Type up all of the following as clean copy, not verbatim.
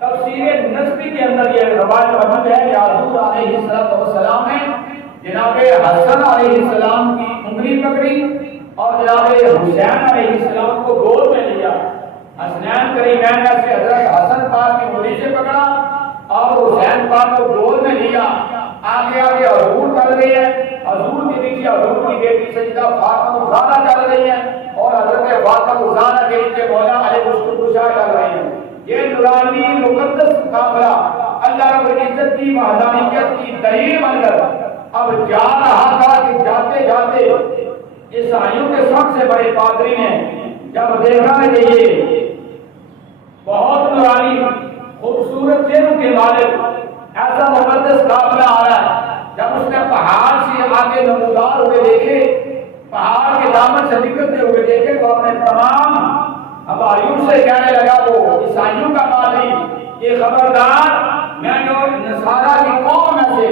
تفسیر نسبی کے اندر یہ روایت موجود ہے کہ حضور علیہ السلام نے جناب حسن علیہ السلام کی انگلی پکڑی اور جناب حسین علیہ السلام کو گود میں لیا. حسنین کریمین نے سے حضرت حسن پاک کی انگلی سے پکڑا اور حسین پاک کو گود میں لیا. آگے آگے حضور چل رہی ہے, حضور کے پیچھے حضور کی بیٹی سیدہ فاطمہ الزہرا چل رہی ہے اور حضرت فاطمہ الزہرا کے پیچھے مولا علی مصطفیٰ چل رہے ہیں. یہ نورانی مقدس قافلہ اللہ رب العزت کی وحدانیت کی دلیل بن کر اب جا رہا تھا کہ جاتے جاتے عیسائیوں کے سب سے بڑے پادری نے جب دیکھا کہ یہ بہت نورانی خوبصورت چہروں کے مالک ایسا مقدس قافلہ آ رہا ہے, جب اس نے پہاڑ سے آگے نمودار ہوئے دیکھے, پہاڑ کے دامن سے نکلتے ہوئے دیکھے تو اپنے تمام حواریوں سے کہنے لگا, وہ عیسائیوں کا پادری, یہ خبردار میں جو نصارہ کی قوم میں سے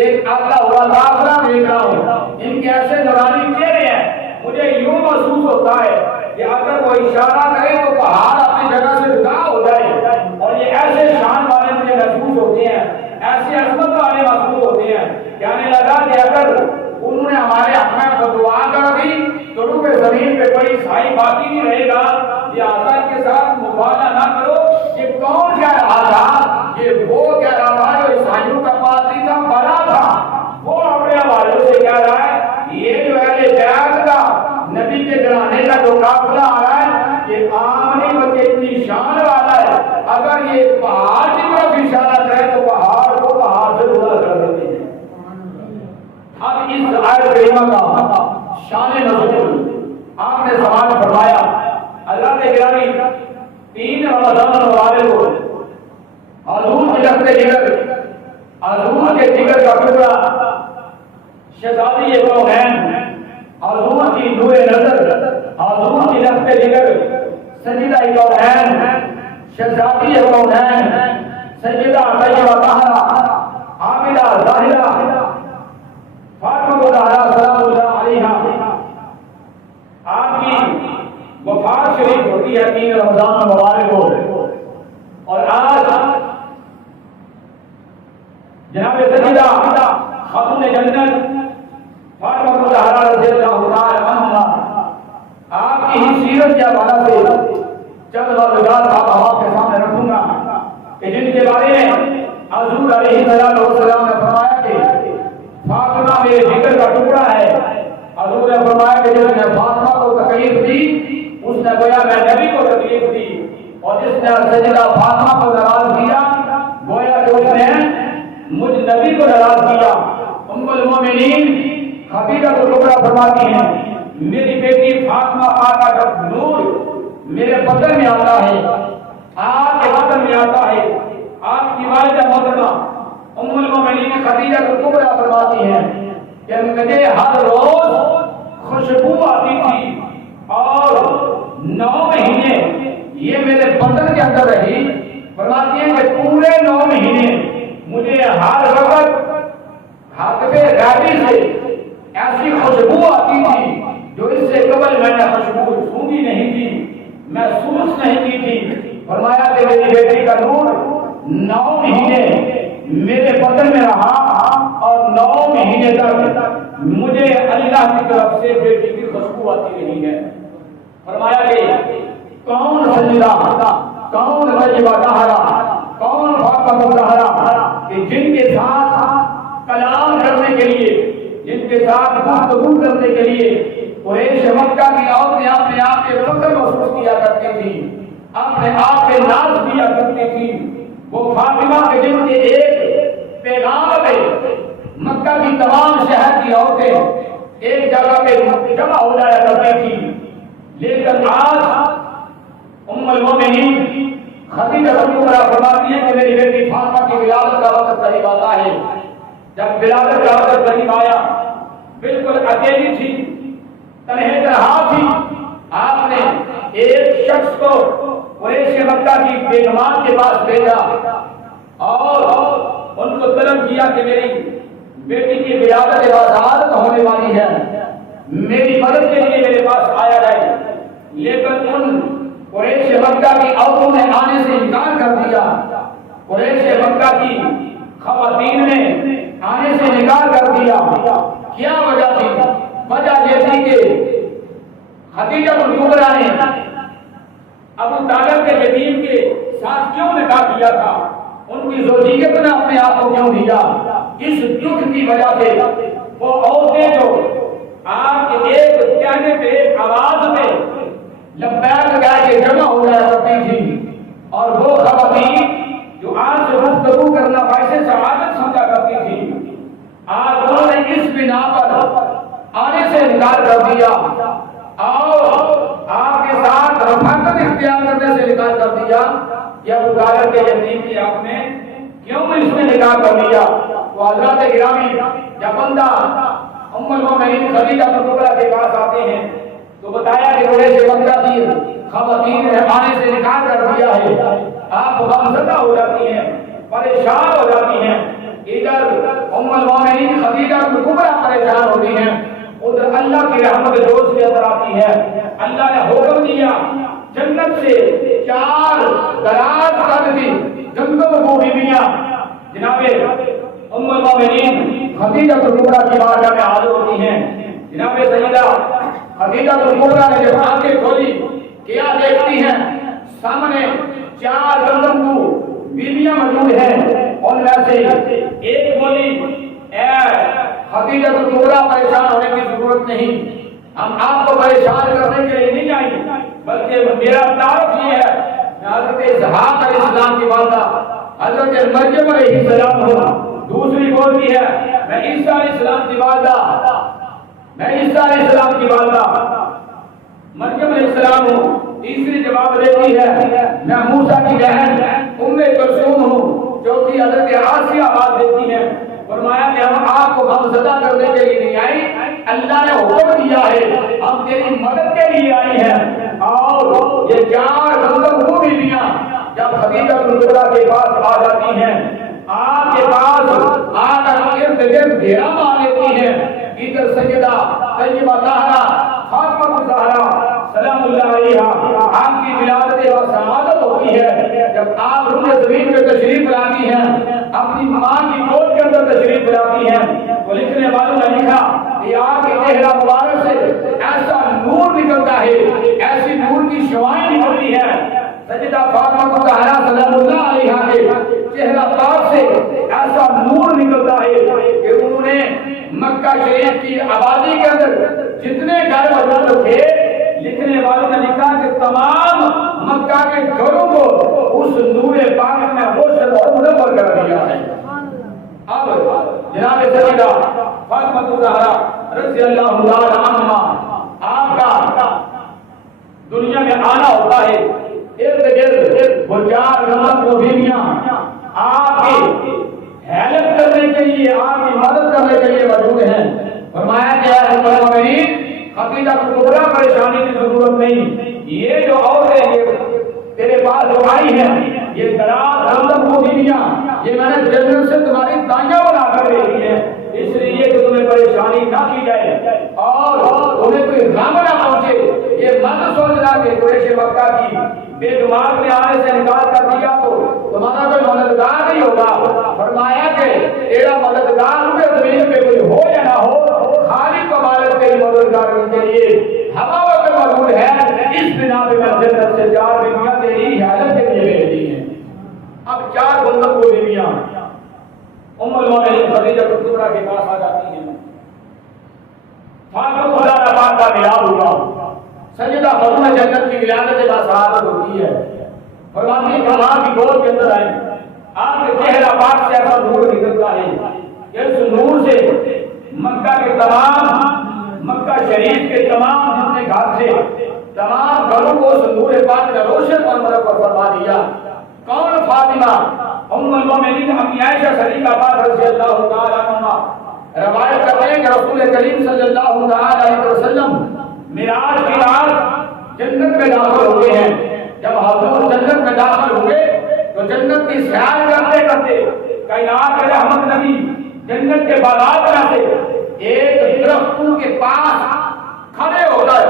ایک آتا ہوا قافلہ دیکھ رہا ہوں, ان کے ایسے نورانی چہرے ہیں, مجھے یوں محسوس ہوتا ہے کہ اگر وہ اشارہ کرے تو پہاڑ اپنی جگہ سے جدا ہو جائے, اور یہ ایسے شان والے مجھے محسوس ہوتے ہیں, ایسی عظمت والے محسوس ہوتے ہیں. کہنے لگا کہ اگر انہوں نے ہمارے حق میں دعا کر دی تو روح زمین پہ کوئی عیسائی باقی نہیں رہے گا, لہٰذا کے ساتھ مبالغہ نہ کرو. یہ کون کہہ رہا تھا؟ یہ وہ کہہ رہا تھا جو عیسائیوں کا پادری تھا, بڑا تھا. وہ اپنے حوالوں سے کہہ رہا ہے یہ جو اہل بیت کا نبی کے گھرانے کا جو قافلہ آ رہا ہے یہ عام نہیں بلکہ اتنی شان والا ہے, اگر یہ پہاڑ کی طرف اشارہ کرے تو پہاڑ کو پہاڑ سے جدا کر دیتے ہیں. اب اس آیت کریمہ کا شان نزول آپ نے سوال فرمایا. اللہ نے گرامی 3 رمضان والے کو حضور کے رفتے جگر, حضور کے جگر کا ٹکڑا, شہزادی کونین, حضور کی نور نظر, حضور کی رفتے جگر, سیدہ کونین, شہزادی کونین, سیدہ طیبہ طاہرہ, عابدہ ظاہرہ فاطمہ الزہرا سلام اللہ علیہا. آپ کی وفات شریف ہوتی ہے 3 رمضان مبارک کو, اور آج جناب سیدہ خاتون جنت فاطمہ الزہرا رضی اللہ تعالی عنہا آپ کی ہی سیرت کے حوالے سے چند واقعات آپ کے سامنے رکھوں گا کہ جن کے بارے میں حضور علیہ السلام نے فرمایا کہ فاطمہ میرے جگر کا ٹکڑا ہے. حضور نے فرمایا کہ جس نے فاطمہ کو تکلیف دی اس نے گویا میں نبی کو تکلیف دی, اور جس نے سیدہ فاطمہ کو ناراض کیا گویا کہ اس نے مجھ نبی کو ناراض کیا. ام المومنین خدیجہ کو ٹکڑا فرماتی ہیں میری بیٹی فاطمہ پاکہ کا نور میرے بدن میں آتا ہے, آپ کے بدن میں آتا ہے. آپ کی والدہ محترمہ ام المومنین خدیجہ کو ٹکڑا فرماتی ہیں کہ مجھے ہر روز خوشبو آتی تھی اور 9 مہینے یہ میرے بدن کے اندر رہی. فرماتی ہیں کہ پورے 9 مہینے مجھے ہر وقت ہاتھ پہ غیبی سے ایسی خوشبو آتی تھی جو اس سے قبل میں نے خوشبو سونگی نہیں تھی, محسوس نہیں کی تھی. فرمایا کہ میری بیٹی کا نور 9 مہینے میرے بدن میں رہا اور 9 مہینے تک مجھے اللہ کی طرف سے بیٹی کی خوشبو آتی رہی ہے. فرمایا کہ کون سجدہ, کون طیبہ طاہرہ, کون فاطمہ الزہرا کہ جن کے ساتھ کلام کرنے کے لیے, جن کے ساتھ گفتگو کرنے کے لیے قریش مکہ کی عورتیں اپنے آپ کے فخر محسوس کیا کرتی تھی, اپنے آپ کے ناز کیا کرتی تھی. وہ فاطمہ کے جن کے ایک پیغام پہ مکہ کی تمام شہر کی عورتیں ایک جگہ پہ جمع ہو جایا کرتی تھی. لیکن آج ام المومنین خدیجہ کبریٰ فرماتی ہے کہ میری بیٹی فاطمہ کی ولادت کا وقت قریب آتا ہے. جب ولادت کا وقت قریب آیا بالکل اکیلی تھی, تنہے تنہا تھی. آپ نے ایک شخص کو قریش مکہ کی بیگمان کے پاس بھیجا اور ان کو طلب کیا کہ میری بیٹی کی ولادت آزاد ہونے والی ہے, میری مدد کے لیے میرے پاس آیا جائے. لیکن ان قریش مکہ کی عورتوں نے آنے سے انکار کر دیا. قریش مکہ کی خواتین نے آنے سے انکار کر دیا. کیا وجہ تھی؟ وجہ یہ تھی کہ خدیجہ کبریٰ نے ابو طالب کے یتیم کے ساتھ کیوں نکاح کیا تھا، ان کی زوجیت نے اپنے آپ کو کیوں دیا. اس دکھ کی وجہ سے وہ عورتیں جو آپ کے ایک کہنے پہ ایک آواز میں لبیک کہہ کے جمع ہو جایا کرتی تھی، اور وہ خواتین جو آج سے گفتگو کرنا باعث سعادت سمجھا کرتی تھی، آج انہوں نے اس بنا پر آنے سے انکار کر دیا اور آپ کے ساتھ رفاقت اختیار کرنے سے انکار کر دیا. کہ ابو طالب کے یتیم کی آپ نے کیوں اس میں نکاح کر لیا. تو حضرات گرامی جب بندہ ام المؤمنین خدیجہ کبریٰ کے پاس آتے ہیں تو بتایا کہ قریش مکہ کی خواتین نے آنے سے نکاح کر دیا ہے. آپ غمزدہ ہو جاتی ہیں، پریشان ہو جاتی ہیں. ادھر ام المؤمنین خدیجہ کبریٰ پریشان ہوتی ہیں، ادھر اللہ کی رحمت جوش کے اندر آتی ہے. اللہ نے حکم دیا جنت سے 4 دراز قد کی جنگل کو بیویاں جناب ام المؤمنین خدیجہ کبریٰ کی بارگاہ میں حاضر ہوتی ہیں. جناب سیدہ خدیجہ کبریٰ نے جب آنکھیں کھولی کیا دیکھتی ہیں؟ سامنے 4 گندم کو بیویاں موجود ہیں. ان میں سے ایک بولی اے خدیجہ کبریٰ پریشان ہونے کی ضرورت نہیں، ہم آپ کو پریشان کرنے کے لیے نہیں آئیں، بلکہ میرا تعارف یہ ہے میں حضرت اسحاق علیہ السلام کی والدہ حضرت مریم علیہ السلام ہوں. دوسری بولتی ہے میں عیسیٰ علیہ السلام کی والدہ مریم علیہ السلام ہوں. تیسری جواب دیتی ہے میں موسیٰ کی بہن ام کلثوم ہوں. چوتھی حضرت آسیہ آواز دیتی ہے. فرمایا کہ ہم آپ کو غمزدہ کرنے کے لیے نہیں آئے، اللہ نے حکم دیا ہے ہم تیری مدد کے لیے آئی ہیں. اور یہ 4 گندم وہ بیویاں جب خدیجہ کبریٰ کے پاس آ جاتی ہیں، آپ کے پاس آ کر ارد گرد گھیرا مار لیتی ہیں. ادھر سیدہ طیبہ طاہرہ فاطمہ الزہرا سلام اللہ علیہا آپ کی ولادت و سعادت ہوتی ہے. جب آپ روح زمین پہ تشریف لاتی ہیں، اپنی ماں کی گود کے اندر تشریف لاتی ہیں، تو لکھنے والوں نے لکھا کہ آپ کے چہرہ مبارک سے ایسا نور نکلتا ہے، ایسی نور کی شعاعیں نکلتی ہیں. سیدہ فاطمہ الزہرا سلام اللہ علیہا کے چہرہ پاک سے ایسا نور نکلتا ہے کہ انہوں نے مکہ شریف کی آبادی کے اندر جتنے گھر موجود تھے، لکھنے والوں نے لکھا کہ تمام مکہ کے گھروں کو اس نور پاک نے روشن اور منور کر دیا ہے. اب جناب سیدہ فاطمہ الزہرا رضی اللہ تعالی عنہا آپ کا دنیا میں آنا ہوتا ہے. ارد گرد وہ 4 گندم کو بیویاں آپ کی ہیلپ کرنے کے لیے، آپ کی مدد کرنے کے لیے موجود ہیں. فرمایا کہ اے ام المؤمنین خدیجہ کبریٰ پریشانی کی ضرورت نہیں، یہ جو عورتیں یہ تیرے پاس جو آئی ہیں، یہ دراز گندم کو بیویاں یہ میں نے جنت سے تمہاری دائیاں بنا کر بھیجی ہیں، اس لیے کہ تمہیں پریشانی نہ کی جائے اور تمہیں کوئی غم نہ پہنچے. یہ مت سوچنا کہ قریش مکہ کی بے دماغ میں آنے سے انکار کر دیا تو تمہارا کوئی مددگار نہیں ہوگا. فرمایا کہ تیرا مددگار روئے زمین پہ کوئی ہو یا نہ ہو، خالق و مالک تیری مددگار کے لیے ہوا وقت موجود ہے. اس بنا پہ میں جنت سے 4 بیویاں تیری حالت کے لیے بھیجی ہیں. اب 4 گندم کو بیویاں ام المؤمنین خدیجہ کبریٰ کے پاس آ جاتی ہیں. فاطمہ الزہرا کا ملاد ہوا. سیدہ خاتون جنت کی ولادت کا سعادت ہوتی ہے. فرماتی ہے کہ ماں کی گود کے اندر آئے، آپ کے چہرہ پاک سے ایسا نور نکلتا ہے، اس نور سے مکہ کے تمام مکہ شریف کے تمام جتنے گھر تھے تمام گھروں کو اس نور پاک نے روشن اور منور فرما دیا. کون؟ فاطمہ ام المؤمنین امی عائشہ صدیقہ پاک رضی اللہ تعالی عنہا روایت کرتے ہیں کہ رسول کریم صلی اللہ تعالی علیہ وسلم معراج کی رات جنت میں داخل ہوتے ہیں. جب حضور جنت میں داخل ہوئے تو جنت کی سیر کرتے کرتے کائنات کے رحمت نبی جنت کے باغات میں سے ایک درختوں کے پاس کھڑے ہو کر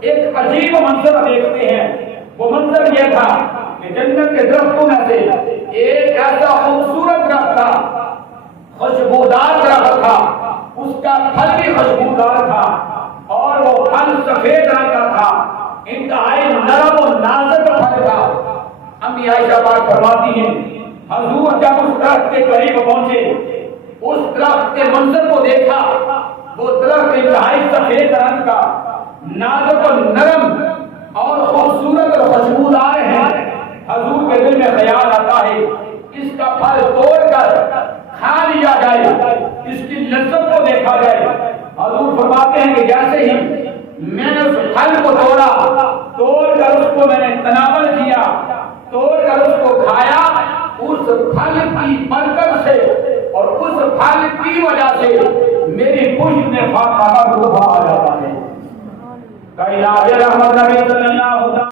ایک عجیب منظر دیکھتے ہیں. وہ منظر یہ تھا کہ جنت کے درختوں میں سے ایک ایسا خوشبودار تھا اور وہ پھل سفید رنگ کا تھا، انتہائی نرم و نازک پھل تھا۔ امی عائشہ پاک فرماتی ہیں حضور جب اس درخت کے قریب پہنچے، اس درخت کے منظر کو دیکھا، وہ درخت انتہائی سفید رنگ کا، نازک و نرم اور خوبصورت اور خوشبودار ہے۔ حضور کے دل میں خیال آتا ہے اس کا پھل توڑ کر کھا لیا جائے، اس کی لذت کو دیکھا جائے۔ حضور فرماتے ہیں کہ جیسے ہی میں نے اس پھل کو توڑ کر اس کو میں نے تناول کیا، توڑ کر اس کو کھایا، اس پھل کی برکت سے اور اس پھل کی وجہ سے میری پشت میں فاطمہ کا روح آ جاتا ہے۔ کہ علاج رحمت نبی